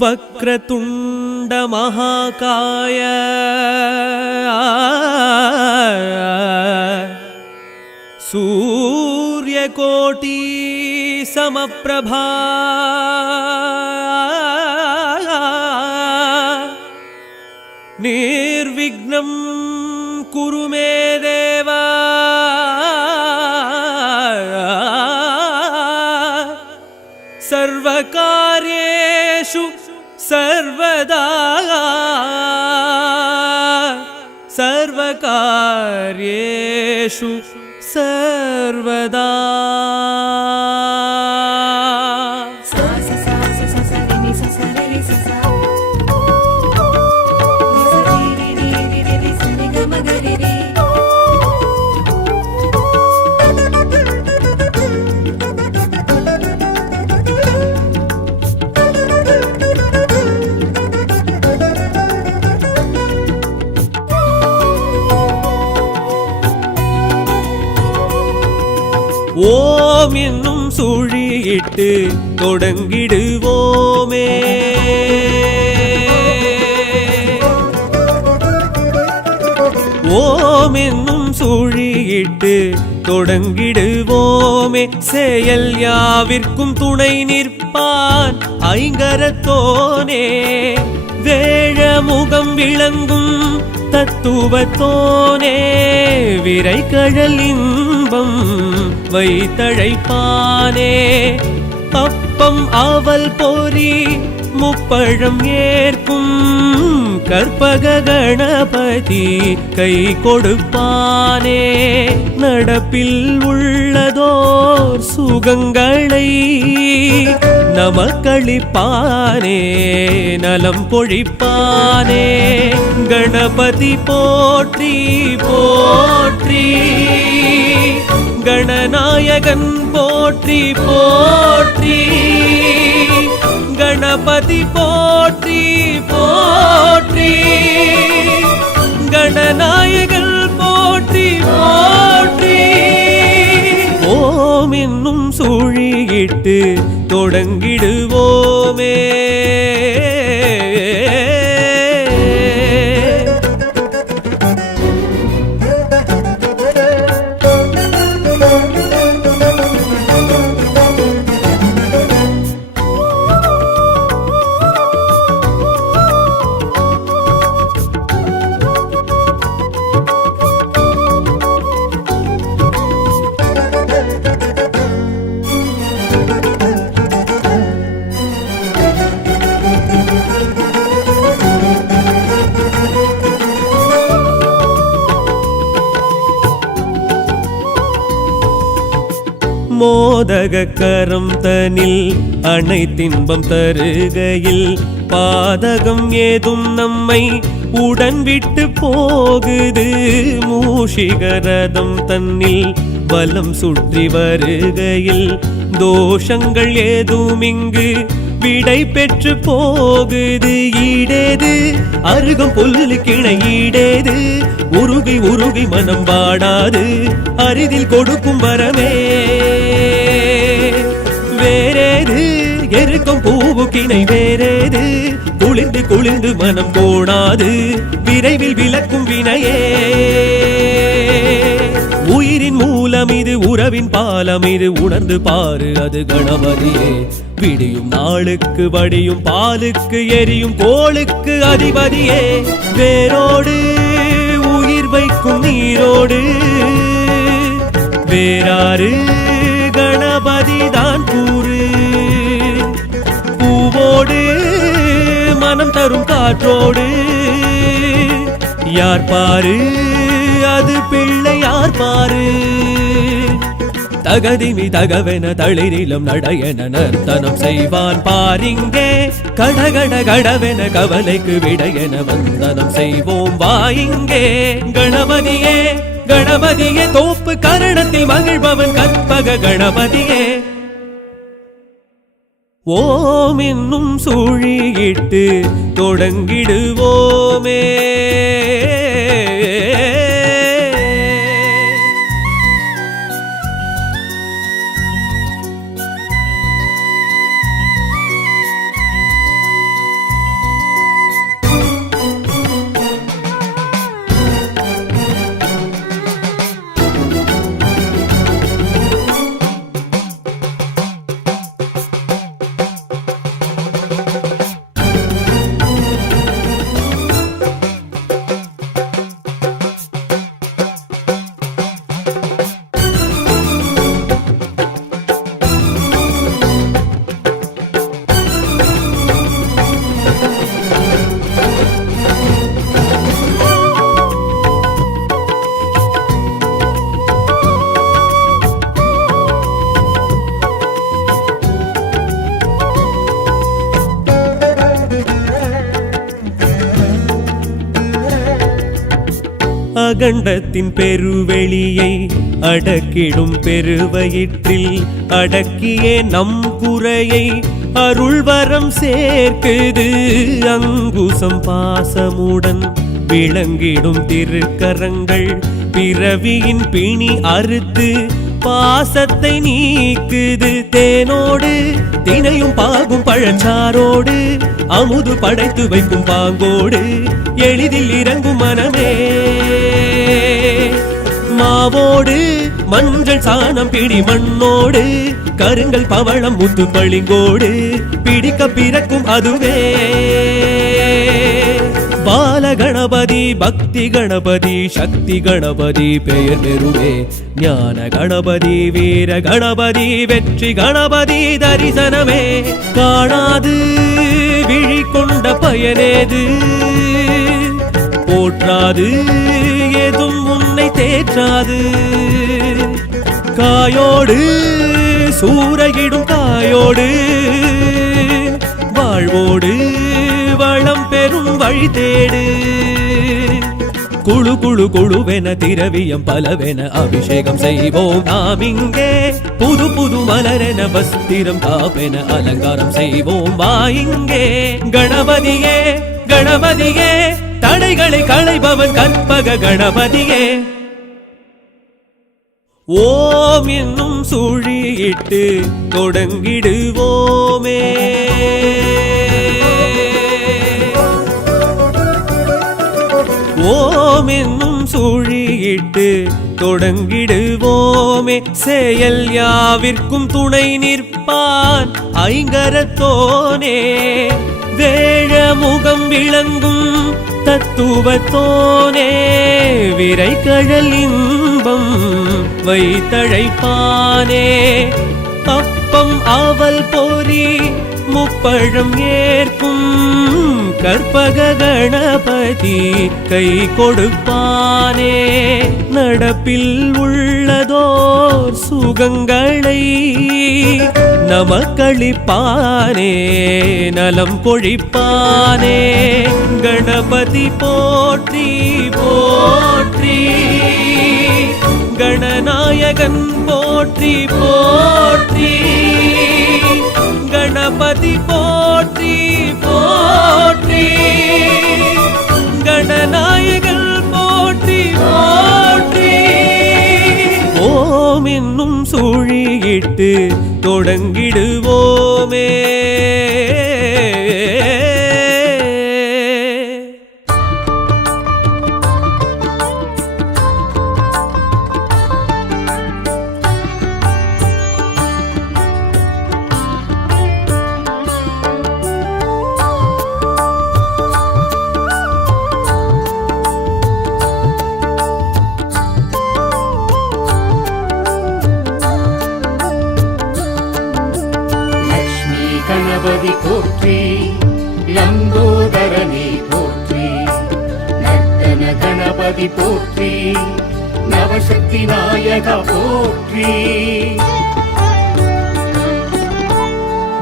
वक्रतुंड महाकाय सूर्यकोटि समप्रभा निर्विघ्नं कुरु मे देव सर्वकार्येषु सर्वदा सर्वकार्येषु सर्वदा ஓம் என்னும் சுழியிட்டு தொடங்கிடுவோமே. ஓம் என்னும் சுழியிட்டு தொடங்கிடுவோமே. செயல் யாவிற்கும் துணை நிற்பான் ஐங்கரத்தோனே. வேழ முகம் விளங்கும் தத்துவத்தோனே. விரை கழல் இன்பம் வைத்தழைப்பானே. அப்பம் அவல் பொறி முப்பழம் ஏற்கும் கற்பக கணபதி கை கொடுப்பானே. நடப்பில் உள்ளதோர் சுகங்களை நமக்களிப்பானே. நலம் பொழிப்பானே. கணபதி போற்றி போற்றி. கணநாயகன் போற்றி போற்றி. கணபதி போற்றி போற்றி. கணநாயகன் போற்றி போற்றி. ஓம் என்னும் சுழியிட்டு தொடங்கிடுவோமே. மோதகக்கரம் தனில் அனைத்தின்பம் தருகையில் பாதகம் ஏதும் நம்மை உடன் விட்டு போகுது. மூஷிகரதம் தன்னில் வலம் சுற்றி வருகையில் தோஷங்கள் ஏதும் இங்கு விடை பெற்று போகுது. ஈடேது அருகம் புல்லு கிணை ஈடேது. உருகி உருகி மனம் வாடாது அரிதில் கொடுக்கும் வரமே. வேறேது எருக்கும் பூவு கிணை வேறேது. குளிர்ந்து குளிர்ந்து மனம் கோணாது விரைவில் விளக்கும் வினையே. உயிரின் மூலம் இது உறவின் பாலம் இது உணர்ந்து பாரு அது கணபதியே. விடியும் நாளுக்கு வடியும் பாலுக்கு எரியும் கோளுக்கு அதிபதியே. வேரோடு உயிர் வைக்கும் நீரோடு வேறாறு கணபதி தான் கூறு. பூவோடு மனம் தரும் காற்றோடு யார் பாரு அது பிள்ளை யார் பாரு. தகதிமி தகவென தளிரிலும் நடையென நர்த்தனம் செய்வான் பாரிங்கே. கடகட கடவென கவலைக்கு விடையென வந்தனம் செய்வோம் வாயிங்கே. கணபதியே கணபதியே தோப்பு கரணத்தில் மகிழ்பவன் கற்பக கணபதியே. ஓம் என்னும் சுழியிட்டு தொடங்கிடுவோமே. அகண்டத்தின் பெருவெளியை அடக்கிடும் பெருவயிற்றில் அடக்கியே நம் குறையை அருள்வரம் சேர்க்குது அங்குசம் பாசமுடன் விளங்கிடும் திருக்கரங்கள் பிறவியின் பிணி அறுத்து பாசத்தை நீக்குது தேனோடு தினையும் பாகும் பழச்சாரோடு அமுது படைத்து வைக்கும் பாங்கோடு எளிதில் இறங்கும் மனமே மாவோடு மஞ்சள் சாணம் பிடி மண்ணோடு கருங்கல் பவளம் முத்து பளிங்கோடு பிடிக்க பிறக்கும் அதுவே பால கணபதி பக்தி கணபதி சக்தி கணபதி பெயர் பெறுவே ஞான கணபதி வீர கணபதி வெற்றி கணபதி தரிசனமே காணாது விழி கொண்ட பயனேது போற்றாது ஏதும் உன்னை தேற்றாது காயோடு சூறையிடும் தாயோடு வாழ்வோடு வளம் பெறும் வழி தேடு குழு குழு குழுவென திரவியம் பலவென அபிஷேகம் செய்வோம் நாம் இங்கே புது புது மலரென வஸ்திரம் காப்பென அலங்காரம் செய்வோம் வா இங்கே கணபதியே கணபதியே தடைகளை களைபவன் கற்பக கணபதியே ஓம் என்னும் சுழியிட்டு தொடங்கிடுவோமே ஓம் என்னும் சுழியிட்டு தொடங்கிடுவோமே செயல் யாவிற்கும் துணை நிற்பான் ஐங்கரத்தோனே வேழ முகம் விளங்கும் தத்துவத்தோனே விரை கழல் இன்பம் வைத்தழைப்பானே அப்பம் அவல் பொறி முப்பழம் ஏற்கும் கற்பக கணபதி கை கொடுப்பானே நடப்பில் உள்ளதோர் சுகங்களை நமக்களிப்பானே நலம் கொழிப்பானே கணபதி போற்றி போற்றி கணநாயகன் போற்றி போற்றி கணபதி போற்றி போற்றி கணநாயகன் போற்றி போற்றி ஓம் என்னும் சுழியிட்டு தொடங்கிடுவோமே கணபதி போற்றி லம்போதரனே போற்றி நர்த்தன கணபதி போற்றி நவசக்தி நாயக போற்றி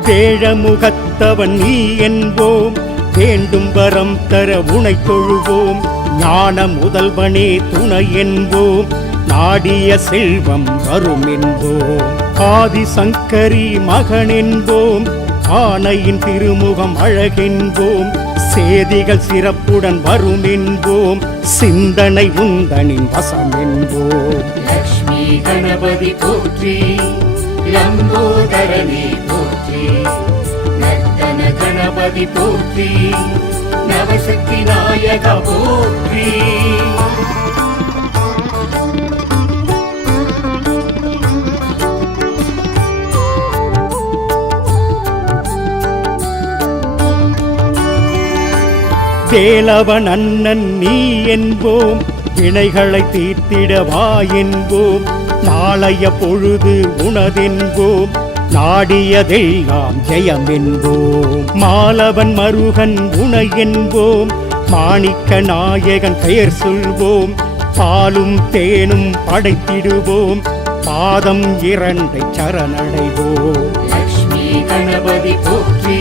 வேழமுகத்தவன் நீ என்போம் வேண்டும் வரம் தர உனை தொழுவோம் ஞான முதல்வனே துணை என்போம் நாடிய செல்வம் வரும் என்போம் ஆதிசங்கரி மகன் என்போம் ஆனையின் திருமுகம் அழகென்போம் சேதிகள் சிறப்புடன் வரும் என்போம் சிந்தனை உந்தனின் வசம் என்போம் லக்ஷ்மி கணபதி போற்றி லம்போதரனே போற்றி நர்த்தன கணபதி போற்றி நவசக்தி நாயக போற்றி வேலவன் அண்ணன் நீ என்போம் வினைகளை தீர்த்திடவா என்போம் நாளைய பொழுது உனதென்போம் நாடியதெல்லாம் ஜெயம் என்போம் மாலவன் மருகன் உனை என்போம் மாணிக்க நாயகன் பெயர் சொல்வோம் பாலும் தேனும் படைத்திடுவோம் பாதம் இரண்டை சரணடைவோம் லக்ஷ்மி கணபதி போற்றி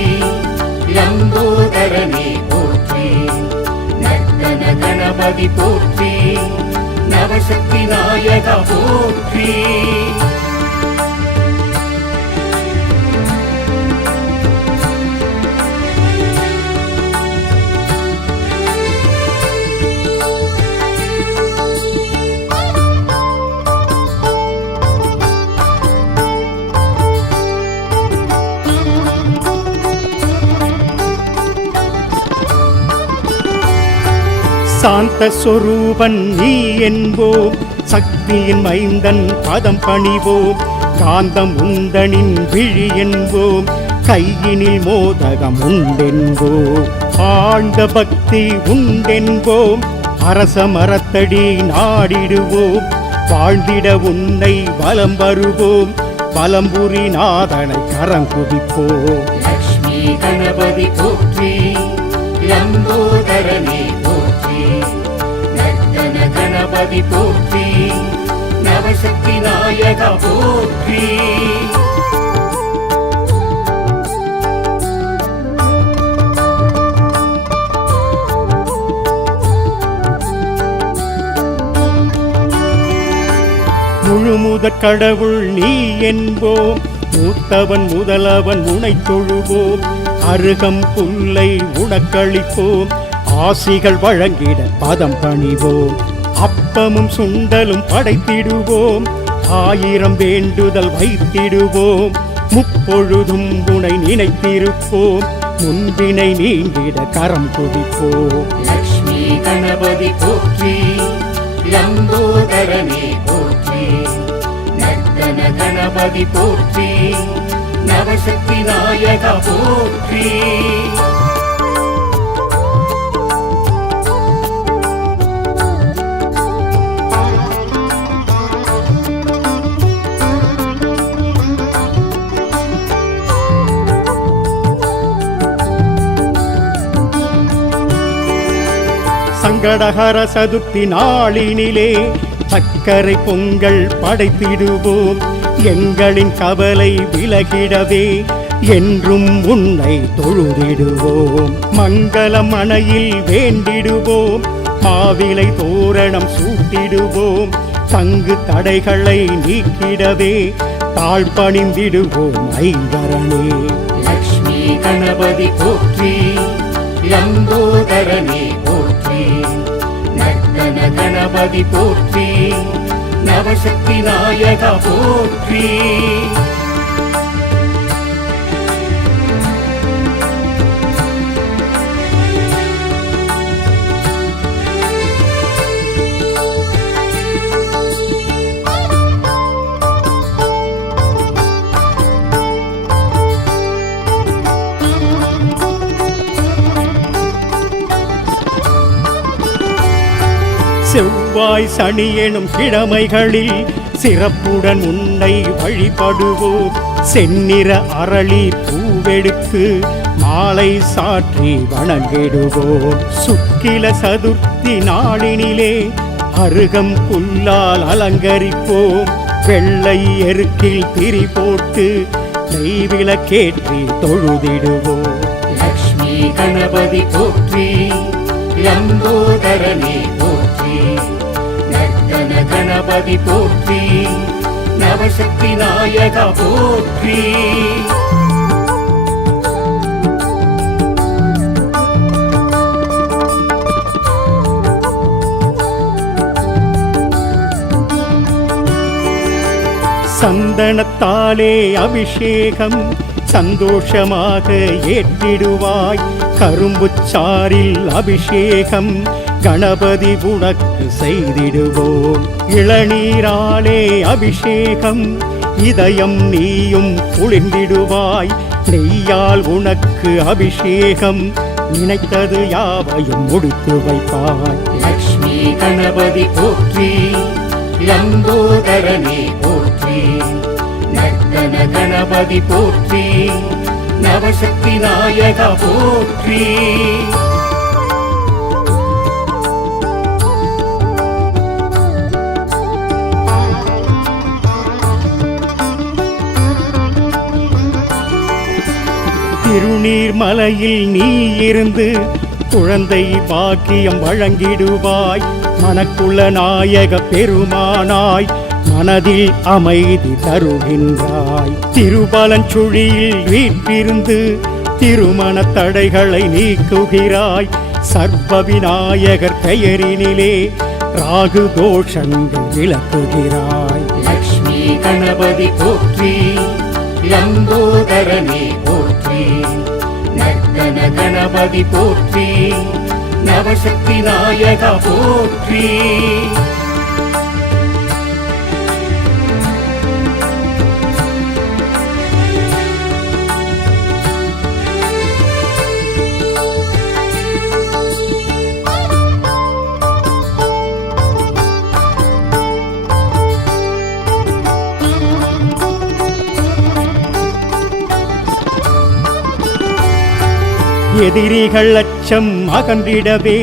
லம்போதரனே போற்றி நர்த்தன கணபதி போற்றி நவசக்தி நாயகா போற்றி. சாந்த சொரூபன் நீ என்போம், சக்தியின் மைந்தன் பதம் பணிவோம், காந்தம் உந்தனின் விழி என்போம், கையினில் மோதகம் உண்டென்போம், ஆழ்ந்த பக்தி உண்டென்போம், அரச மரத்தடி நாடிடுவோம், வாழ்ந்திட உன்னை வலம் வருவோம், வலம்புரி நாதனை கரம் குவிப்போம். லக்ஷ்மி கணபதி போற்றி, லம்போதரனே போற்றி, நர்த்தன கணபதி போற்றி, நவசக்தி நாயகா போற்றி. முழுமுதற் கடவுள் நீ என்போம், மூத்தவன் முதலவன் உனை தொழுவோம், அருகம் புல்லை உனக்களிப்போம், ஆசிகள் வழங்கிட பதம் பணிவோம், அப்பமும் சுண்டலும் படைத்திடுவோம், 1000 வேண்டுதல் வைத்திடுவோம், முப்பொழுதும் உனை நினைத்திருப்போம், முன்பினை நீங்கிட கரம் குவிப்போம். லக்ஷ்மி கணபதி போற்றி, லம்போதரனே போற்றி, நர்த்தன கணபதி போற்றி, நவசக்தி நாயகா போற்றி. சங்கடஹர சதுர்த்தி நாளினிலே சக்கரை பொங்கல் படைத்திடுவோம், எங்களின் கவலை விலகிடவே என்றும் உன்னை தொழுதிடுவோம், மங்கள மனையில் வேண்டிடுவோம், மாவிலை தோரணம் சூட்டிடுவோம், தங்கு தடைகளை நீக்கிடவே தாழ்பணிந்திடுவோம் ஐங்கரனே. லக்ஷ்மி கணபதி போற்றி, லம்போதரனே போற்றி, நர்த்தன கணபதி போற்றி, நவசக்தி நாயகா போற்றி. செவ்வாய் சனி எனும் கிழமைகளில் சிறப்புடன் உன்னை வழிபடுவோம், செந்நிற அரளி பூவெடுத்து மாலை சாற்றி வணங்கிடுவோம், சுக்கில சதுர்த்தி நாளினிலே அருகம் புல்லால் அலங்கரிப்போம், வெள்ளை எருக்கில் திரி போட்டு நெய்விளக்கேற்றி தொழுதிடுவோம். லக்ஷ்மி கணபதி போற்றி, லம்போதரனே போற்றி, நர்த்தன கணபதி போற்றி, நவசக்தி நாயகா போற்றி. சந்தனத்தாலே அபிஷேகம் சந்தோஷமாக ஏற்றிடுவாய், கரும்புச்சாரில் அபிஷேகம் கணபதி உனக்கு செய்திடுவோம், இளநீராலே அபிஷேகம் இதயம் நீயும் குளிர்ந்திடுவாய், நெய்யால் உனக்கு அபிஷேகம் நினைத்தது யாவையும் முடித்து வைப்பாய். லக்ஷ்மி கணபதி போற்றி, லம்போதரனே போற்றி, நர்த்தன கணபதி போற்றி, நவசக்தி நாயகா போற்றி. திருநீர்மலையில் நீ இருந்து குழந்தை பாக்கியம் வழங்கிடுவாய். மனக்குள்ள நாயக பெருமானாய் மனதில் அமைதி தருகின்றாய். திருபலஞ்சுழியில் வீற்றிருந்து திருமண தடைகளை நீக்குகிறாய். சர்வ விநாயகர் பெயரினிலே ராகு தோஷங்கள் விளக்குகிறாய். லக்ஷ்மி கணபதி போற்றி, லம்போதரனே போற்றி, நர்த்தன கணபதி போற்றி, நவசக்தி நாயகா போற்றி. எதிரிகள் அச்சம் அகன்றிடவே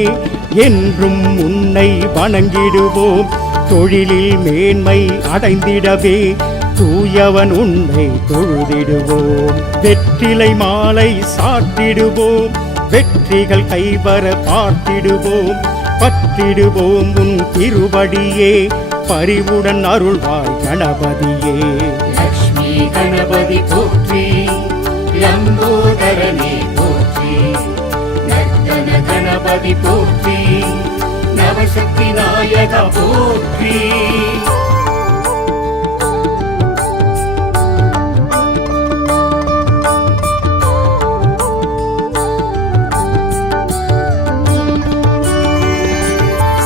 என்றும் உன்னை வணங்கிடுவோம். தொழிலில் மேன்மை அடைந்திடவே தூயவன் உன்னை தொழுதிடுவோம். வெற்றிலை மாலை சாட்டிடுவோம், வெற்றிகள் கைவர பார்த்திடுவோம். பற்றிடுவோம் உன் திருவடியே, பரிவுடன் அருள்வாய் கணபதியே. லக்ஷ்மி கணபதி போற்றி, லம்போதரனே போற்றி, நர்த்தன கணபதி போற்றி, நவசக்தி நாயகா போற்றி.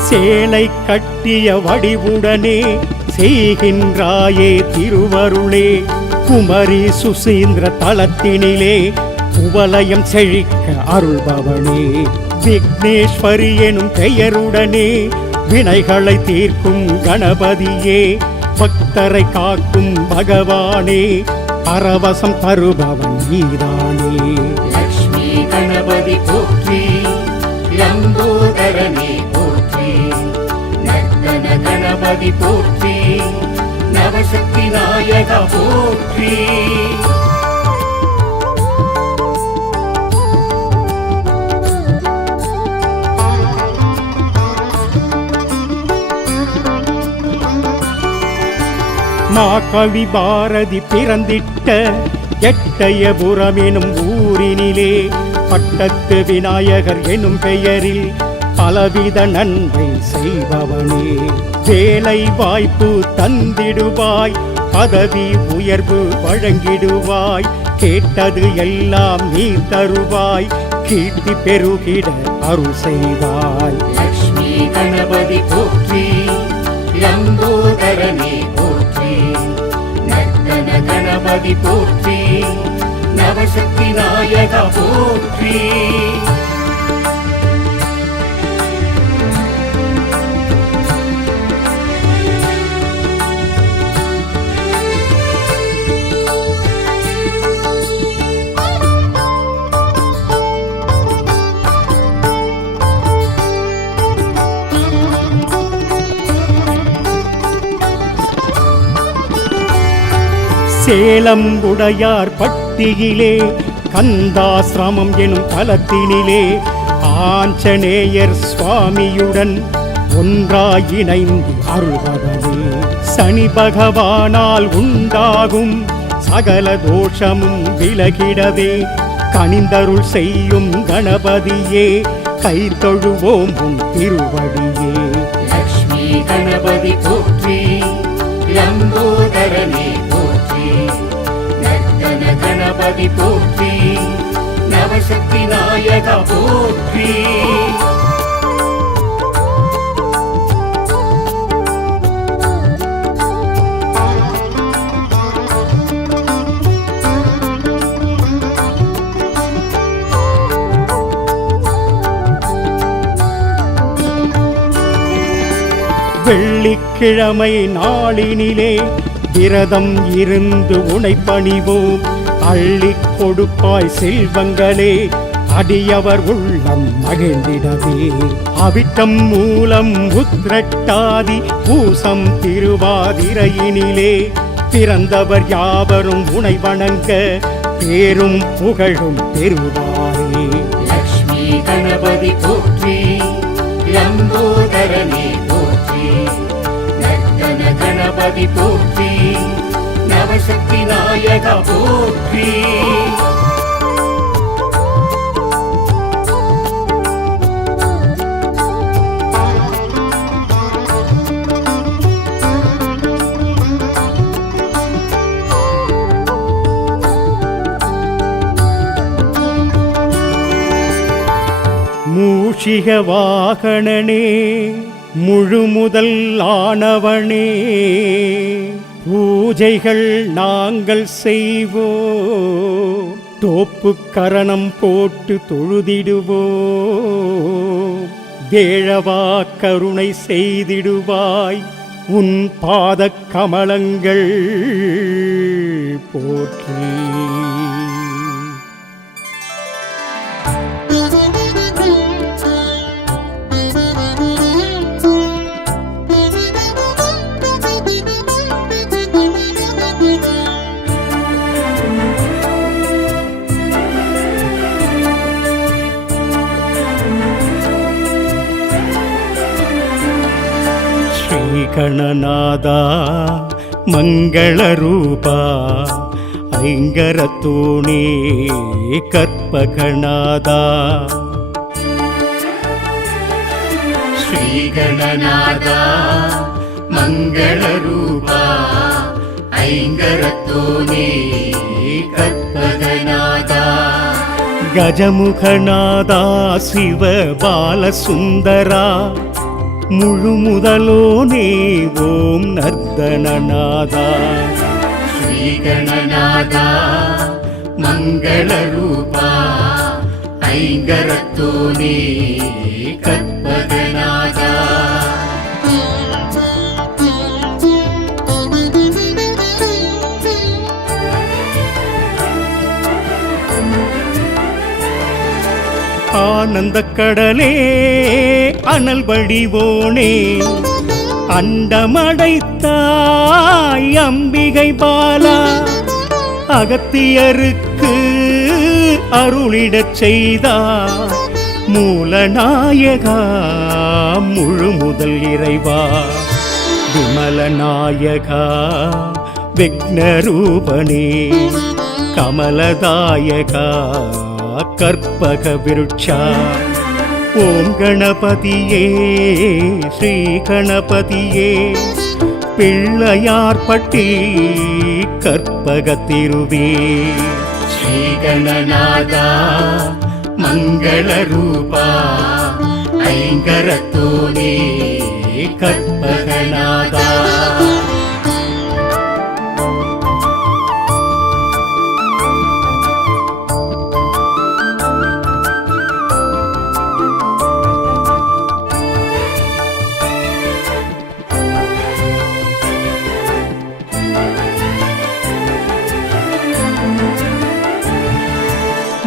சேலை கட்டிய வடிவுடனே செய்கின்றாயே திருவருளே. குமரி சுசீந்திர தலத்தினிலே குவலயம் செழிக்க அருள்பவனே. விக்னேஸ்வரி எனும் பெயருடனே வினைகளை தீர்க்கும் கணபதியே. பக்தரை காக்கும் பகவானே, பரவசம் தருபவன் நீதானே. லக்ஷ்மி கணபதி போற்றி, லம்போதரனே போற்றி, நர்த்தன கணபதி போற்றி, நவசக்தி நாயகா போற்றி. மாகவி பாரதி பிறந்திட்ட எட்டயபுரம் எனும் ஊரினிலே பட்டத்து விநாயகர் எனும் பெயரில் பலவித நன்மை செய்பவனே. வேலை வாய்ப்பு தந்திடுவாய், பதவி உயர்வு வழங்கிடுவாய். கேட்டது எல்லாம் நீ தருவாய், கீர்த்தி பெருகிட அருள் செய்வாய். லக்ஷ்மி கணபதி போற்றி, லம்போதரனே போற்றி, நர்த்தன கணபதி போற்றி, நவசக்தி நாயகா போற்றி. சேலம் உடையார் பட்டியிலே கந்தாசிரமம் எனும் தலத்தினிலே ஆஞ்சநேயர் சுவாமியுடன் ஒன்றாய் இணைந்து அருள்பவனே. சனி பகவானால் உண்டாகும் சகல தோஷமும் விலகிடவே கனிந்தருள் செய்யும் கணபதியே, கை தொழுவோம் உன் திருவடியே. லக்ஷ்மி கணபதி போற்றி, லம்போதரனே போற்றி, நர்த்தன கணபதி போற்றி, நவசக்தி நாயகா போற்றி. வெள்ளிக்கிழமை நாளினிலே விரதம் இருந்து உனை பணிவோம். அள்ளிக் கொடுப்பாய் செல்வங்களே, அடியவர் உள்ளம் மகிழ்ந்திடவே. அவிட்டம் மூலம் உத்திரட்டாதி பூசம் திருவாதிரையினிலே பிறந்தவர் யாவரும் உனை வணங்க பேரும் புகழும் பெறுவாரே. லக்ஷ்மி கணபதி போற்றி, லம்போதரனே போற்றி, நர்த்தன கணபதி போற்றி, நவசக்தி நாயகா போற்றி. மூஷிக வாகனனே, முழுமுதல் ஆனவனே, பூஜைகள் நாங்கள் செய்வோம், தோப்பு கரணம் போட்டு தொழுதிடுவோம். வேழவா கருணை செய்திடுவாய், உன் பாதக் கமலங்கள் போற்றி. ಗಣನಾದಾ ಮಂಗಳ ರೂಪ ಐಂಗರತೋಣಿ ಕರ್ಪಗಣಾದ ಶ್ರೀ ಗಣನಾದ ಮಂಗಳ ರೂಪ ಐಂಗರತೋಣಿ ಕರ್ಪಗಣಾದ ಗಜಮುಖನಾದ ಶಿವ ಬಾಲಸುಂದರ முழுமுதலோனே ஓம் நர்த்தனநாதா. ஸ்ரீ கணநாதா மங்கள ரூபா ஐங்கரத்தோனே கற்பகநாதா. ஆனந்த கடலே அனல் வடிவோனே, அண்டமடைத்தாய் அம்பிகை பாலா, அகத்தியருக்கு அருளிடச் செய்தார் மூலநாயகா முழுமுதல் இறைவா. விமலநாயகா விக்னரூபனே, கமலதாயகா கற்பக விருட்சா. ஓம் கணபதியே ஸ்ரீ கணபதியே, பிள்ளையார்பட்டி கற்பக திருவே. ஸ்ரீ கணநாதா மங்கள ரூபா ஐங்கரத்தோனே கற்பகநாதா.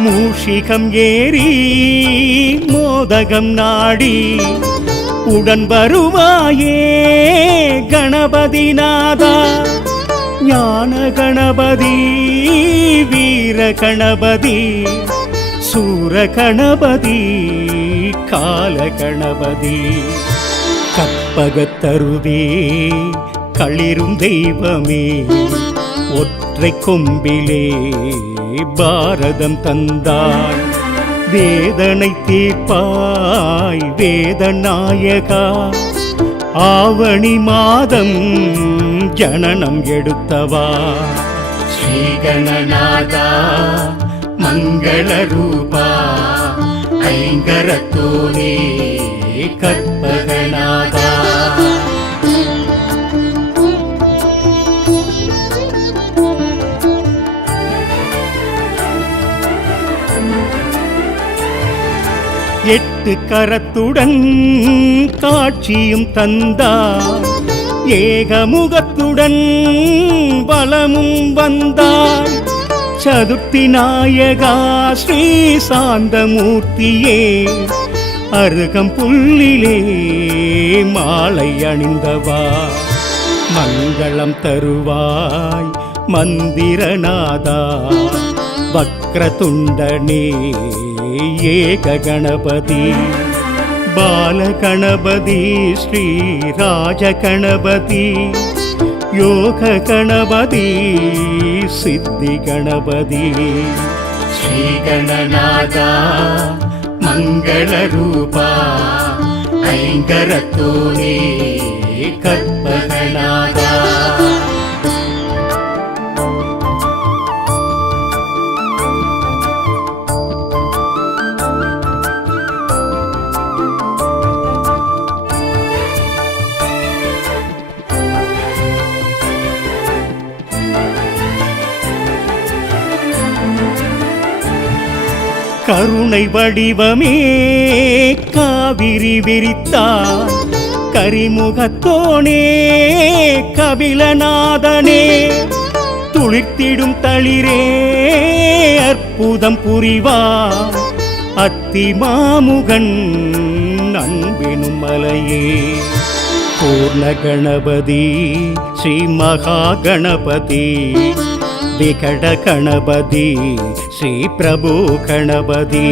மூஷிகம் ஏறி மோதகம் நாடி உடன் வருவாயே கணபதி நாதா. ஞான கணபதி வீர கணபதி சூர கணபதி கால கணபதி. கற்பகத்தருவே களிரும் தெய்வமே, ஒற்றை கொம்பிலே பாரதம் தந்தாய். வேதனை தீர்ப்பாய் வேதநாயகா, ஆவணி மாதம் ஜனனம் எடுத்தவா. ஸ்ரீ கணநாதா மங்கள ரூபா ஐங்கரத்தோனே கற்பகநாதா. எட்டு கரத்துடன் காட்சியும் தந்தார், ஏகமுகத்துடன் பலமும் வந்தாய். சதுர்த்தி நாயகா ஸ்ரீ சாந்தமூர்த்தியே, அருகம் புல்லிலே மாலை அணிந்தவா. மங்களம் தருவாய் மந்திரநாதா, வக்ரதுண்டனே ஏக கணபதி பாலகணபதி ஸ்ரீ ராஜ கணபதி யோக கணபதி சித்தி கணபதி ஸ்ரீகணநாதா மங்களரூபா ஐங்கரத்தோனே கற்பகநாதா கருணை வடிவமே காவிரி விரித்தார் கரிமுகத்தோனே கபிலநாதனே துளிர்த்திடும் தளிரே அற்புதம் புரிவார் அத்திமாமுகன் அன்பினும் மலையே பூர்ண கணபதி ஸ்ரீ மகா கணபதி விகட கணபதி ஸ்ரீ பிரபு கணபதி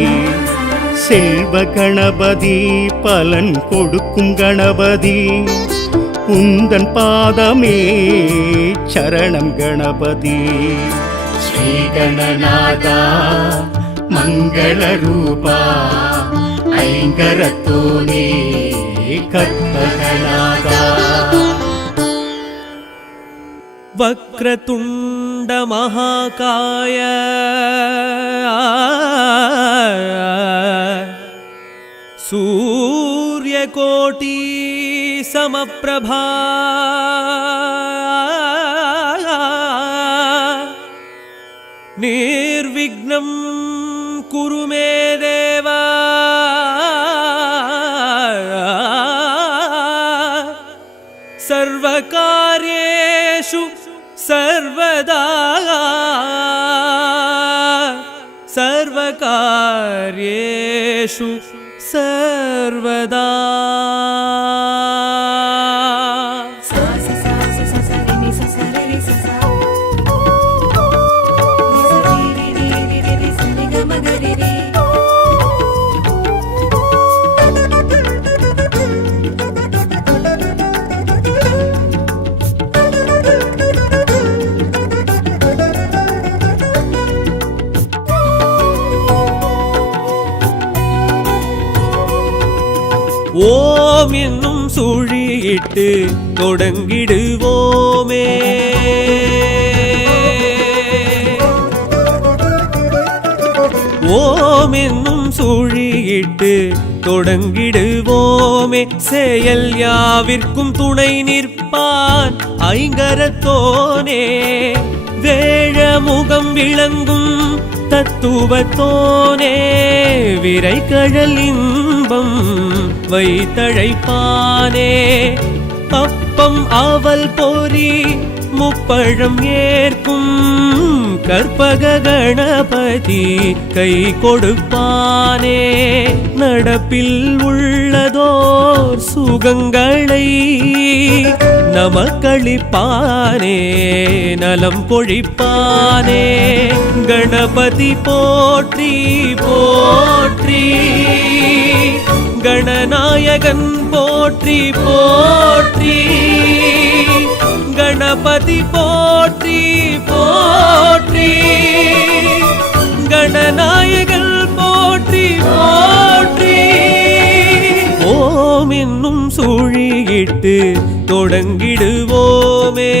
செல்வ கணபதி பலன் கொடுக்கும் கணபதி உந்தன் பாதமே சரணம் கணபதி ஸ்ரீகணநாதா மங்களரூபா ஐங்கரத்தோனே கற்பகநாதா வக்ரதுண்ட மகாகாய சூரியகோட்டி சமப்பிரபா நிர்விக்னம் குரு மே தேவா சர்வகார்யேஷு सर्वदा सर्वकार्येषु सर्वदा ஓம் என்னும் சுழியிட்டு தொடங்கிடுவோமே ஓம் என்னும் சுழியிட்டு தொடங்கிடுவோமே செயல் யாவிற்கும் துணை நிற்பான் ஐங்கரத்தோனே வேழ முகம் விளங்கும் தத்துவத்தோனே விரை கழல் இன்பம் வைத்தழைப்பானே அப்பம் அவல் பொறி முப்பழம் ஏற்கும் கற்பக கணபதி கை கொடுப்பானே நடப்பில் உள்ளதோர் சுகங்களை நமக்களிப்பானே நலம் கொழிப்பானே கணபதி போற்றி போற்றி கணநாயகன் போற்றி போற்றி கணபதி போற்றி போற்றி கணநாயகன் போற்றி போற்றி ஓம் என்னும் சுழியிட்டு தொடங்கிடுவோமே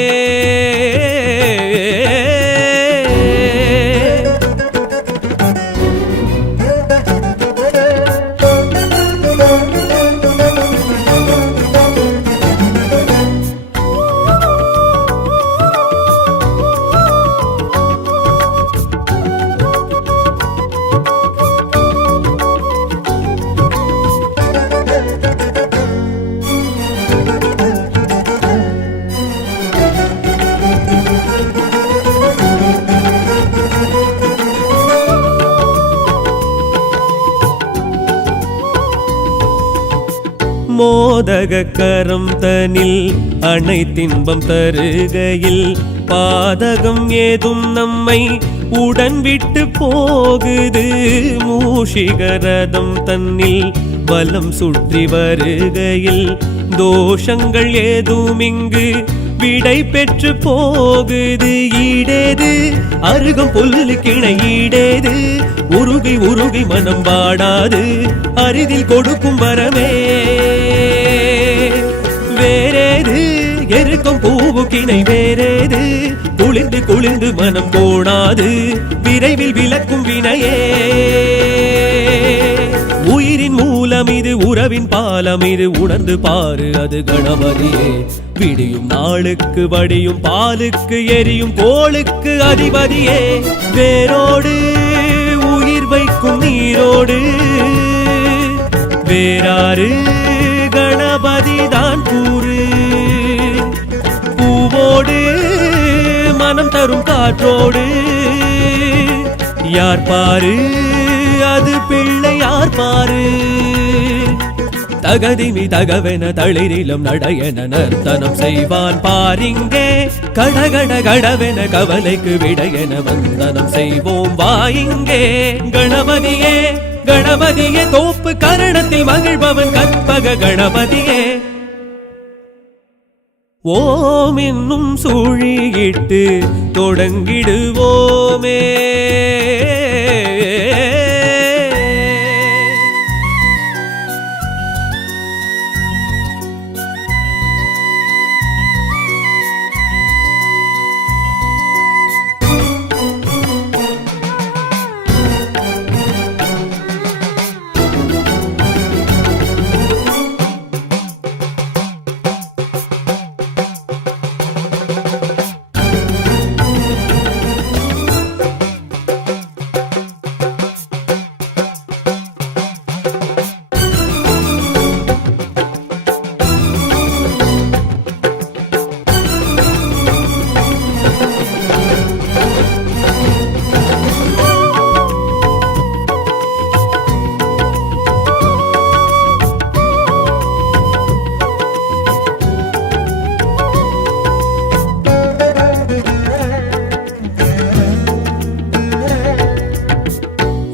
மோதக கரம் தனில் அனைத்தின்பம் தருகையில் பாதகம் ஏதும் நம்மை உடன் விட்டு போகுது மூஷிகரதம் தன்னில் வலம் சுற்றி வருகையில் தோஷங்கள் ஏதும் இங்கு விடை பெற்று போகுது. ஈடேது அருகம் புல்லுக்கிணை ஈடேது உருகி உருகி மனம் வாடாது அரிதில் கொடுக்கும் வரமே வேறேது எருக்கும் பூவுக்கிணை வேறேது குளிர்ந்து குளிர்ந்து மனம் கோணாது விரைவில் விளக்கும் வினையே. உயிரின் மூலம் இது உறவின் பாலம் இது உணர்ந்து பாரு அது கணபதியே. விடியும் நாளுக்கு வடியும் பாலுக்கு எரியும் கோளுக்கு அதிபதியே. வேரோடு உயிர் வைக்கும் நீரோடு வேறாறு கணபதி தான் கூறு. பூவோடு மனம் தரும் காற்றோடு யார் பாரு அது பிள்ளை யார் பாரு. தகதிமி தகவென தளிரிலும் நடையென நர்த்தனம் செய்வான் பாரிங்கே. கடகட கடவென கவலைக்கு விடையென வந்தனம் செய்வோம் வாயிங்கே. கணபதியே கணபதியே தோப்பு கரணத்தில் மகிழ்பவன் கற்பக கணபதியே. ஓம் என்னும் சூழியிட்டு தொடங்கிடுவோமே.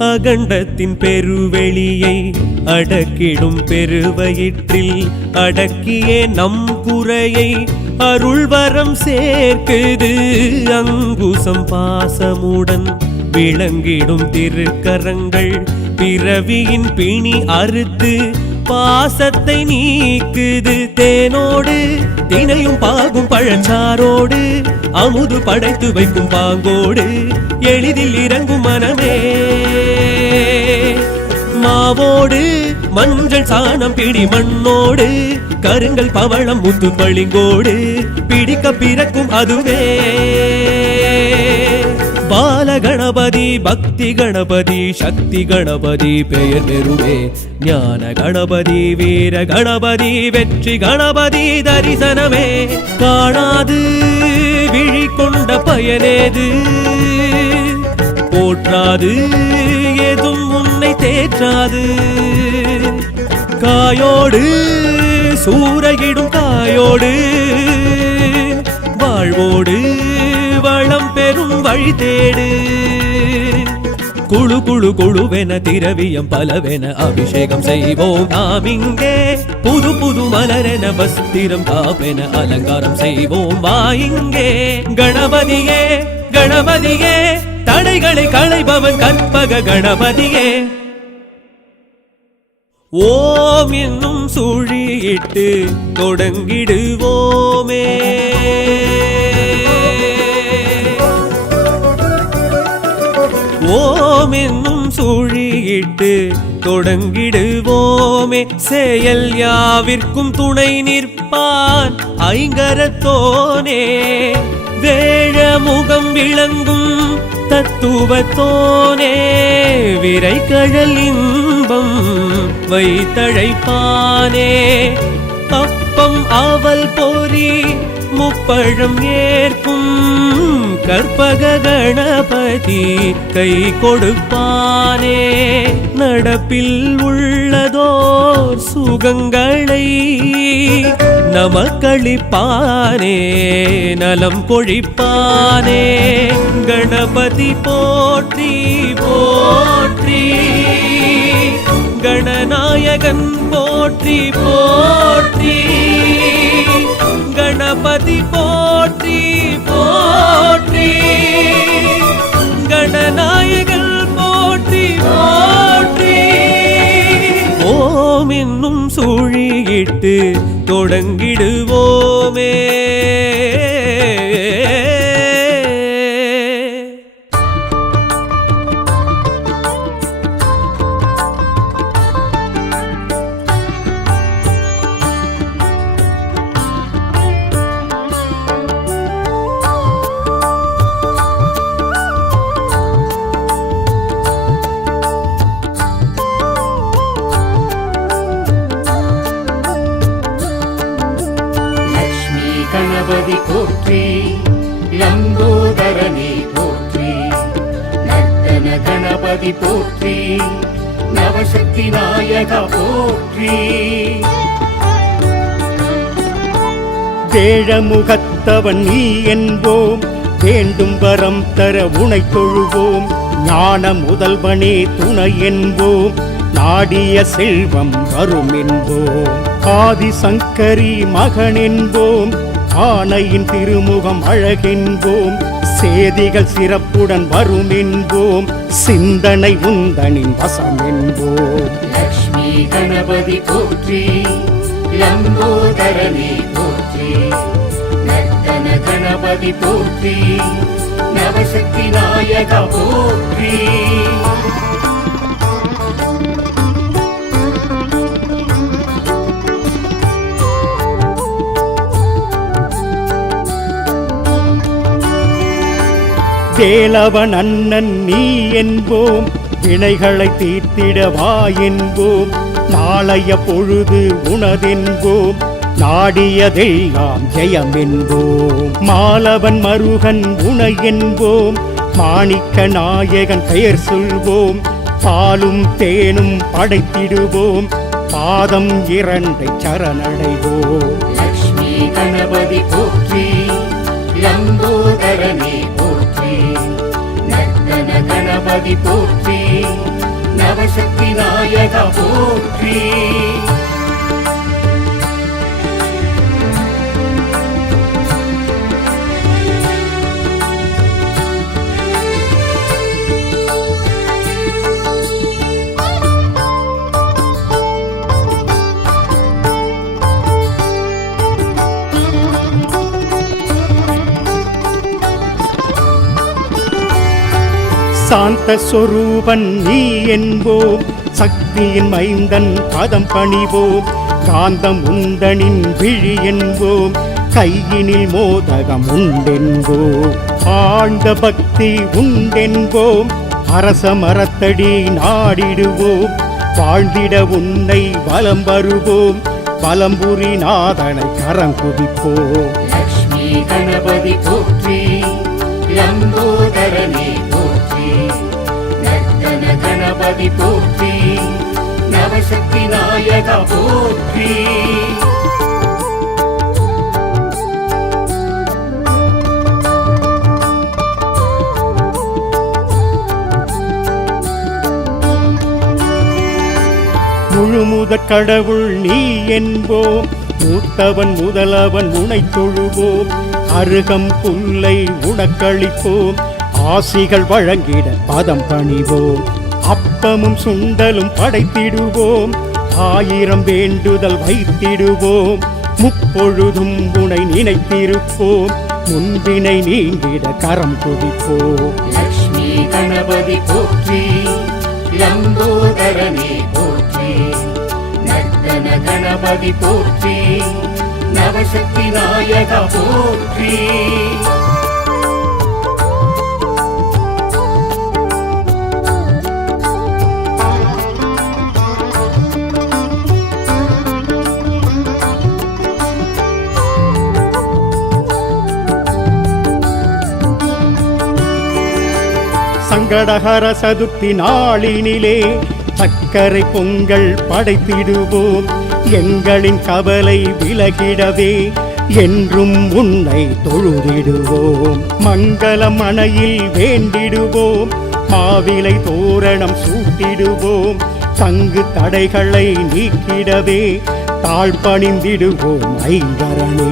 அகண்டத்தின் பெருவெளியை அடக்கிடும் பெருவயிற்றில் அடக்கியே நம் குறையை அருள்வரம் சேர்க்குது. அங்குசம் பாசமுடன் விளங்கிடும் திருக்கரங்கள் பிறவியின் பிணி அறுத்து பாசத்தை நீக்குது. தேனோடு தினையும் பாகும் பழச்சாரோடு அமுது படைத்து வைக்கும் பாங்கோடு எளிதில் இறங்கும் மனமே. மாவோடு மஞ்சள் சாணம் பிடி மண்ணோடு கருங்கல் பவளம் முத்து பளிங்கோடு பிடிக்க பிறக்கும் அதுவே. பால கணபதி பக்தி கணபதி சக்தி கணபதி பெயர் பெறுவே. ஞான கணபதி வீர கணபதி வெற்றி கணபதி தரிசனமே. காணாது விழி கொண்ட பயனேது போற்றாது ஏதும் உன்னை தேற்றாது. காயோடு சூறையிடும் காயோடு வாழ்வோடு வளம் பெறும் வழி தேடு. குழு குழு குழுவென திரவியம் பலவென அபிஷேகம் செய்வோம் நாம் இங்கே. புது புது மலரென வஸ்திரம் காப்பென அலங்காரம் செய்வோம் வா இங்கே. கணபதியே கணபதியே தடைகளை களைபவன் கற்பக கணபதியே. ஓம் என்னும் சூழியிட்டு தொடங்கிடுவோமே. ஓம் என்னும் சூழியிட்டு தொடங்கிடுவோமே. செயல் யாவிற்கும் துணை நிற்பான் ஐங்கரத்தோனே. வேழ முகம் விளங்கும் தத்துவத்தோனே. விரை கழல் இன்பம் வைத்தழைப்பானே. அப்பம் அவல் பொறி முப்பழம் ஏற்கும் கற்பக கணபதி கை கொடுப்பானே. நடப்பில் உள்ளதோர் சுகங்களை நமக்களிப்பானே நலம் பொழிப்பானே கணபதி போற்றி போற்றி கணநாயகன் போற்றி போற்றி கணபதி போற்றி போற்றி கணநாயகன் போற்றி போற்றி ஓம் என்னும் சூழியிட்டு தொடங்கிடுவோமே கணபதி போற்றி லம்போதரனே போற்றி நர்த்தன கணபதி போற்றி நவசக்தி நாயக போற்றி வேழமுகத்தவன் நீ என்போம் வேண்டும் வரம் தர உனை தொழுவோம் ஞான முதல்வனே துணை என்போம் நாடிய செல்வம் வரும் என்போம் ஆதிசங்கரி மகன் என்போம் ஆனையின் திருமுகம் அழகென்போம் சேதிகள் சிறப்புடன் வரும் என்போம் சிந்தனை உந்தனின் வசம் என்போம் லக்ஷ்மி கணபதி போற்றி லம்போதரனே போற்றி நர்த்தன கணபதி போற்றி நவசக்தி நாயக போற்றி வேலவன் அண்ணன் நீ என்போம் வினைகளை தீர்த்திட வா என்போம் நாளைய பொழுது உனதென்போம் நாடியதெல்லாம் ஜெயம் என்போம் மாலவன் மருகன் உனை என்போம் மாணிக்க நாயகன் பெயர் சொல்வோம் பாலும் தேனும் படைத்திடுவோம் பாதம் இரண்டை சரணடைவோம் லக்ஷ்மி கணபதி போற்றி லம்போதரனே போற்றி நர்த்தன கணபதி போற்றி நவசக்தி நாயக போற்றி சாந்த சொரூபன் நீ என்போம் சக்தியின் மைந்தன் பதம் பணிவோம் காந்தம் உந்தனின் விழி என்போம் கையினில் மோதகம் உண்டென்போம் ஆழ்ந்த பக்தி உண்டென்போம் அரச மரத்தடி நாடிடுவோம் வாழ்ந்திட உன்னை வலம் வருவோம் வலம்புரி நாதனை கரம் குதிப்போம் லக்ஷ்மி கணபதி போற்றி லம்போதரனே போற்றி நர்த்தன கணபதி போற்றி நவசக்தி நாயக போற்றி முழுமுதற் கடவுள் நீ என்போம் மூத்தவன் முதலவன் உனை தொழுவோம் அருகம் புல்லை உனக்களிப்போம் ஆசிகள் வழங்கிட பதம் பணிவோம் அப்பமும் சுண்டலும் படைத்திடுவோம் 1000 வேண்டுதல் வைத்திடுவோம் முப்பொழுதும் உனை நினைத்திருப்போம் முன்பினை நீங்கிட கரம் குதிப்போம் லக்ஷ்மி கணபதி போற்றி லம்போதரனே போற்றி நர்த்தன கணபதி போற்றி நவசக்தி நாயக போற்றி சங்கடஹர சதுர்த்தி நாளினிலே சக்கரை பொங்கல் படைத்திடுவோம் எங்களின் கவலை விலகிடவே என்றும் உன்னை தொழுதிடுவோம் மங்களம் மனையில் வேண்டிடுவோம் மாவிலை தோரணம் சூட்டிடுவோம் தங்கு தடைகளை நீக்கிடவே தாழ் பணிந்திடுவோம் ஐங்கரனே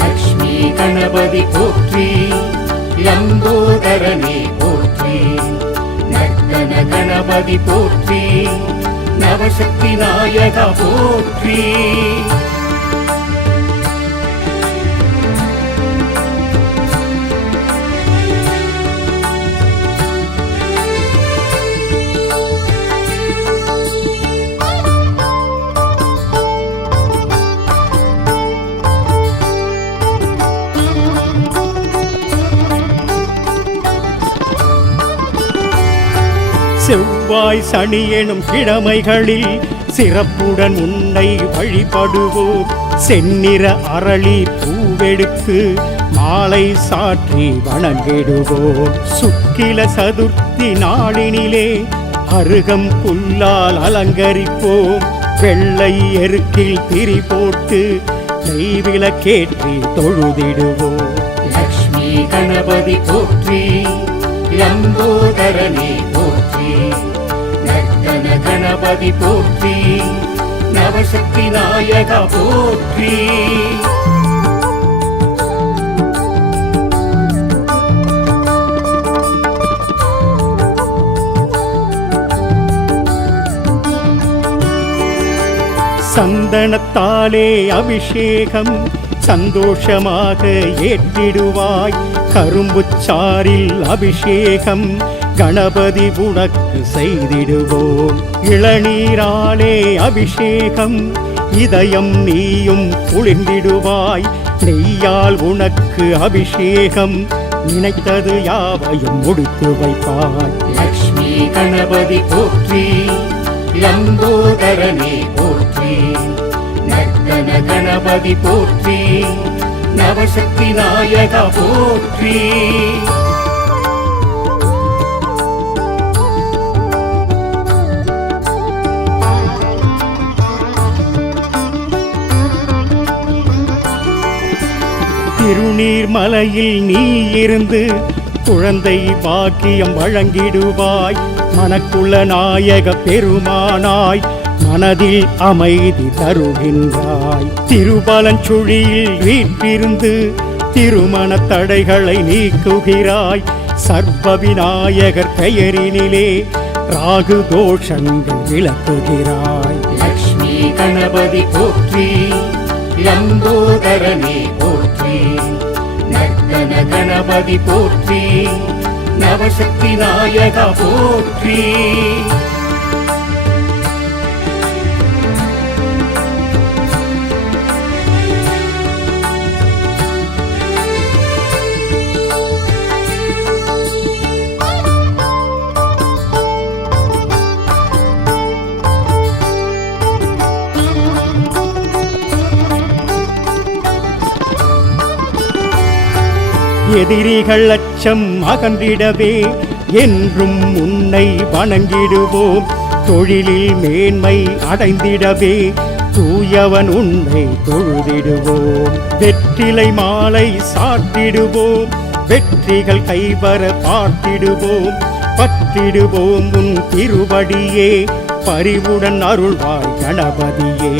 லக்ஷ்மி கணபதி போற்றி லம்போதரனே போற்றி நர்த்தன கணபதி போற்றி நவசக்தி நாயகா போற்றி செவ்வாய் சனி எனும் கிழமைகளில் சிறப்புடன் உன்னை வழிபடுவோம் செந்நிற அரளி பூவெடுத்து மாலை சாற்றி வணங்கிடுவோம் சுக்கில சதுர்த்தி நாளினிலே அருகம் புல்லால் அலங்கரிப்போம் வெள்ளை எருக்கில் திரி போட்டு நெய்விளக்கேற்றி தொழுதிடுவோம் லக்ஷ்மி கணபதி போற்றி லம்போதரனே போற்றி நர்த்தன கணபதி போற்றி நவசக்தி நாயகா போற்றி சந்தனத்தாலே அபிஷேகம் சந்தோஷமாக ஏற்றிடுவாய் கரும்புச்சாரில் அபிஷேகம் கணபதி உனக்கு செய்திடுவோம் இளநீராலே அபிஷேகம் இதயம் நீயும் குளிர்ந்திடுவாய் நெய்யால் உனக்கு அபிஷேகம் நினைத்தது யாவையும் முடித்து வைப்பாய் லக்ஷ்மி கணபதி போற்றி லம்போதரனே போற்றி நர்த்தன கணபதி போற்றி நவசக்தி நாயகா போற்றி திருநீர்மலையில் நீ இருந்து குழந்தை பாக்கியம் வழங்கிடுவாய் மனக்குள்ள நாயக பெருமானாய் மனதில் அமைதி தருகின்றாய் திருபலஞ்சுழியில் வீற்றிருந்து திருமண தடைகளை நீக்குகிறாய் சர்வ விநாயகர் பெயரினிலே ராகு தோஷங்கள் விளக்குகிறாய் லக்ஷ்மி கணபதி போற்றி லம்போதரனே போற்றி நர்த்தன கணபதி போற்றி நவசக்தி நாயகா போற்றி எதிரிகள் அச்சம் அகன்றிடவே என்றும் உன்னை வணங்கிடுவோம் தொழிலில் மேன்மை அடைந்திடவே தூயவன் உன்னை தொழுதிடுவோம் வெற்றிலை மாலை சாட்டிடுவோம் வெற்றிகள் கைவர பார்த்திடுவோம் பற்றிடுவோம் உன் திருவடியே பரிவுடன் அருள்வாய் கணபதியே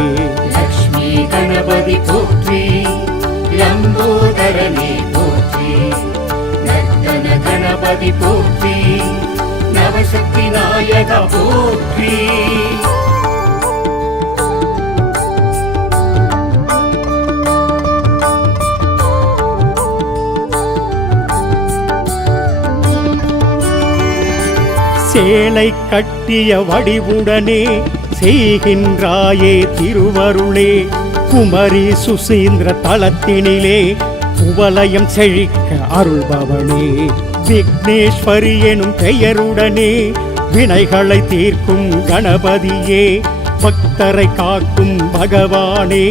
லக்ஷ்மி கணபதி போற்றி லம்போதரனே போற்றி நர்த்தன கணபதி போற்றி நவசக்தி நாயகா போற்றி சேலை கட்டிய வடிவுடனே செய்கின்றாயே திருவருளே குமரி சுசீந்திர தலத்தினிலே குவலயம் செழிக்க அருள்பவனே விக்னேஸ்வரி எனும் பெயருடனே வினைகளை தீர்க்கும் கணபதியே பக்தரை காக்கும் பகவானே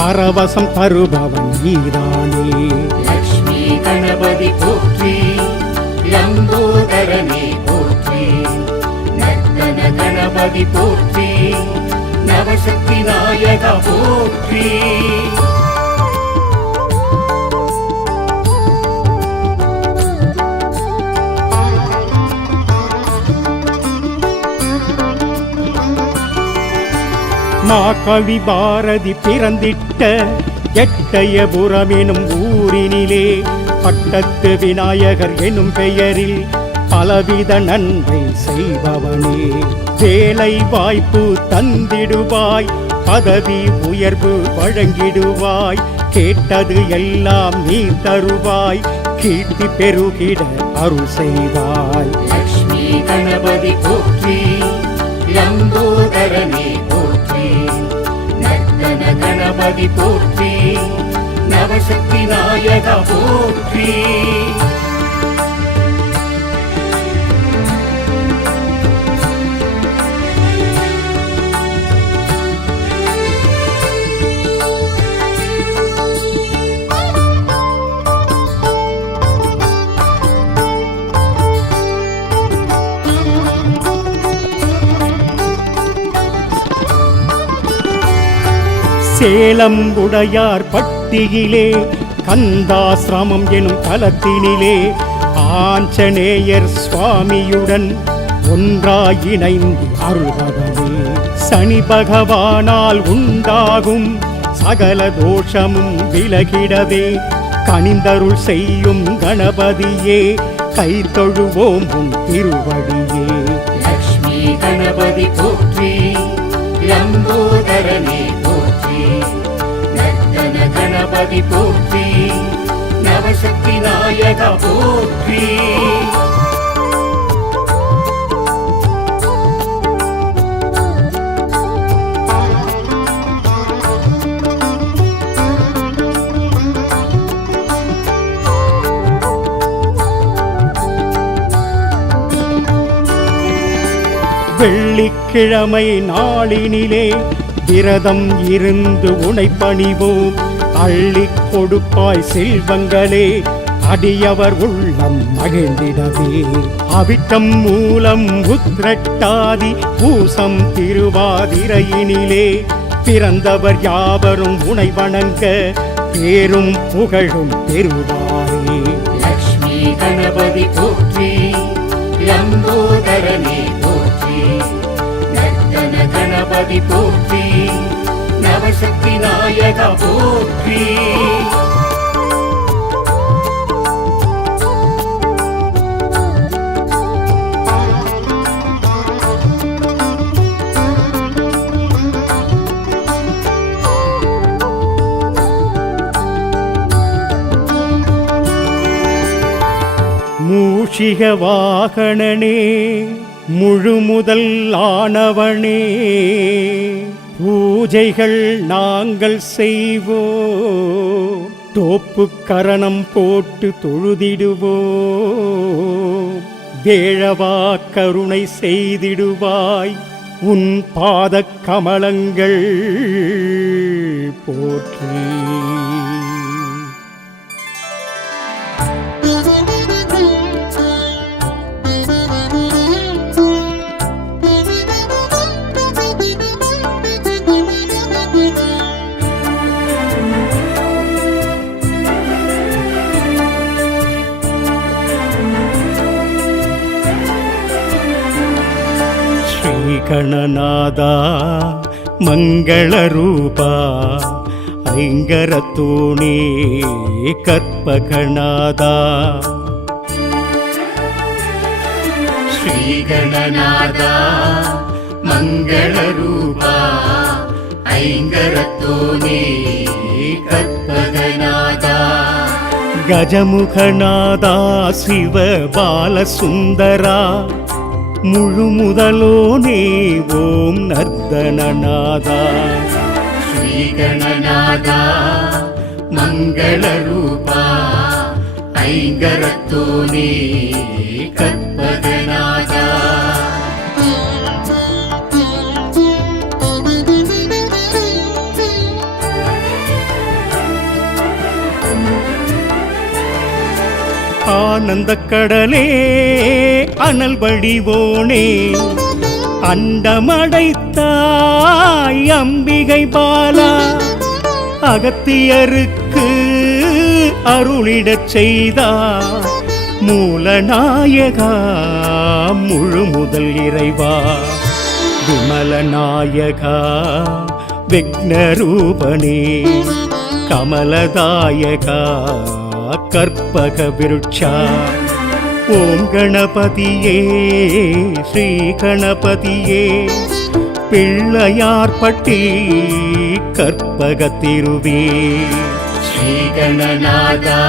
பரவசம் தருபவன் நீதானே லக்ஷ்மி கணபதி போற்றி லம்போதரனே போற்றி கணபதி போற்றி நவசக்தி நாயகா போற்றி மாகவி பாரதி பிறந்திட்ட எட்டயபுரம் எனும் ஊரினிலே பட்டத்து விநாயகர் எனும் பெயரில் பலவித நன்மை செய்பவனே. வேலை வாய்ப்பு தந்திடுவாய், பதவி உயர்வு வழங்கிடுவாய், கேட்டது எல்லாம் நீ தருவாய், கீர்த்தி பெருகிட அருள் செய்வாய். லக்ஷ்மி கணபதி போற்றி லம்போதரனே போற்றி நர்த்தன கணபதி போற்றி நவசக்தி நாயகா போற்றி சேலம் உடையார் பட்டியிலே கந்தாசிரமம் எனும் தலத்தினிலே ஆஞ்சநேயர் சுவாமியுடன் ஒன்றாய் இணைந்து அருள்வதே. சனி பகவானால் உண்டாகும் சகல தோஷமும் விலகிடவே கனிந்தருள் செய்யும் கணபதியே, கை தொழுவோம் உன் திருவடியே. லக்ஷ்மி கணபதி போற்றி லம்போதரனே போற்றி நர்த்தன கணபதி போற்றி நவசக்தி நாயகா போற்றி வெள்ளிக்கிழமை நாளினிலே விரதம் இருந்து உனை பணிவோம், அள்ளிக் கொடுப்பாய் செல்வங்களே, அடியவர் உள்ளம் மகிழ்ந்திடவே. அவிட்டம் மூலம் உத்திரட்டாதி பூசம் திருவாதிரையினிலே பிறந்தவர் யாவரும் உனை வணங்க பேரும் புகழும் பெறுவாரே. லக்ஷ்மி கணபதி போற்றி லம்போதரனே போற்றி நர்த்தன கணபதி போற்றி நவசக்தி நாயகா போற்றி மூஷிக வாகனனே முழுமுதல் ஆனவனே, பூஜைகள் நாங்கள் செய்வோம், தோப்பு கரணம் போட்டு தொழுதிடுவோம். வேழவா கருணை செய்திடுவாய், உன் பாதக் கமலங்கள் போற்றி. கணநாதா மங்களரூபா ஐங்கரத்தூணே கற்பகநாதா. ஸ்ரீகணநாதா மங்களரூபா ஐங்கரத்தோனே கற்பகநாதா. கஜமுகநாதா சிவ பாலசுந்தரா முழுமுதலோனே ஓம் நர்த்தனநாதா. ஸ்ரீகணநாதா மங்களரூபா ஐங்கரத்தோனே கற்பகநாதா. ஆனந்த கடலே அனல் வடிவோனே அண்டமடைத்தாய் அம்பிகை பாலா, அகத்தியருக்கு அருளிடச் செய்தார் மூலநாயகா முழு முதல் இறைவா. விமலநாயகா விக்னரூபனே, கமலதாயகா கற்பக விருட்சா. ஓம் கணபதியே ஸ்ரீ கணபதியே, பிள்ளையார்பட்டி கற்பக திருவே. ஸ்ரீ கணநாதா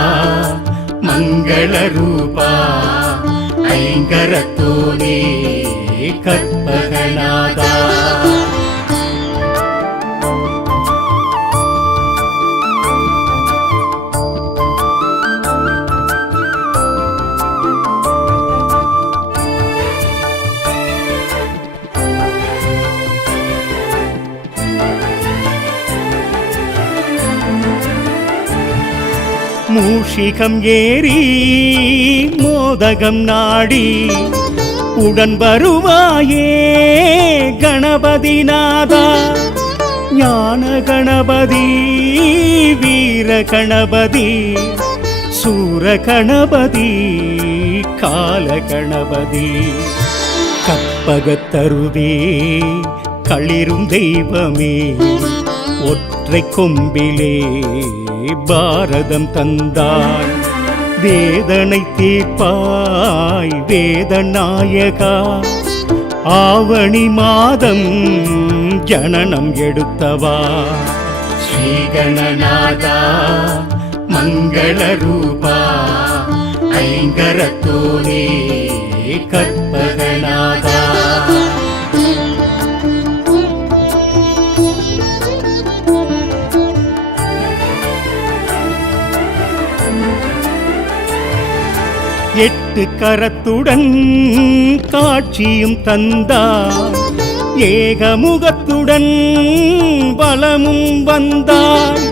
மங்கள ரூபா, ஐங்கரத்தோனே கற்பகநாதா. மூஷிகம் ஏறி மோதகம் நாடி உடன் வருவாயே கணபதி நாதா. ஞான கணபதி வீர கணபதி சூர கணபதி கால கணபதி. கற்பகத்தருவே களிரும் தெய்வமே, ஒற்றை கொம்பிலே பாரதம் தந்தாய். வேதனை தீர்ப்பாய் வேதநாயகா, ஆவணி மாதம் ஜனனம் எடுத்தவா. ஸ்ரீ கணநாதா மங்கள ரூபா, ஐங்கரத்தோனே கற்பகநாதா. எட்டு கரத்துடன் காட்சியும் தந்தார், ஏகமுகத்துடன் பலமும் வந்தாய்.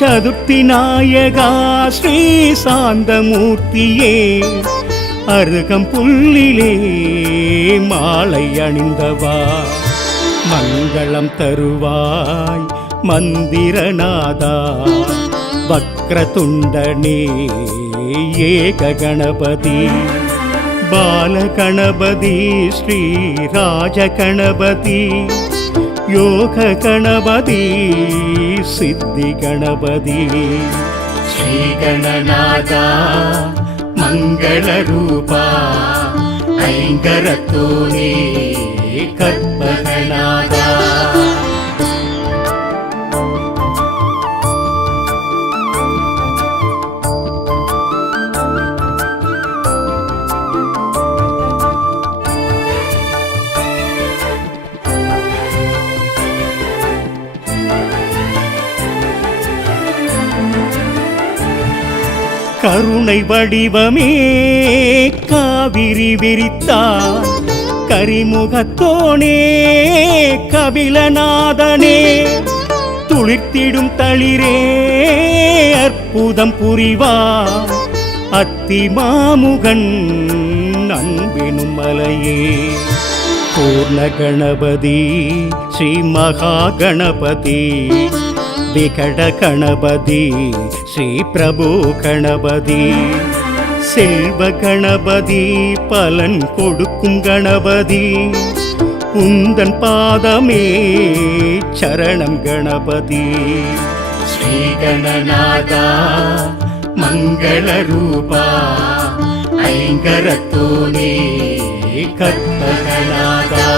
சதுர்த்தி நாயகா ஸ்ரீ சாந்தமூர்த்தியே, அருகம் புல்லிலே மாலை அணிந்தவா. மங்களம் தருவாய் மந்திரநாதா, வக்ரதுண்டனே ஏக கணபதி. பாலகணபதி ஸ்ரீ ராஜ கணபதி, யோக கணபதி சித்தி கணபதி. ஸ்ரீ கணநாதா மங்கள ரூபா, ஐங்கரத்தோனே கற்பகநாதா. கருணை வடிவமே காவிரி விரித்தார், கரிமுகத்தோனே கபிலநாதனே. துளிர்த்திடும் தளிரே அற்புதம் புரிவார், அத்தி மாமுகன் அன்பினும் மலையே. பூர்ண கணபதி ஸ்ரீ மகா கணபதி, விகட கணபதி ஸ்ரீ பிரபு கணபதி. செல்வ கணபதி பலன் கொடுக்கும் கணபதி, உந்தன் பாதமே சரணம் கணபதி. ஸ்ரீ கணநாதா மங்கள ரூபா, ஐங்கரத்தோனே கற்பகநாதா.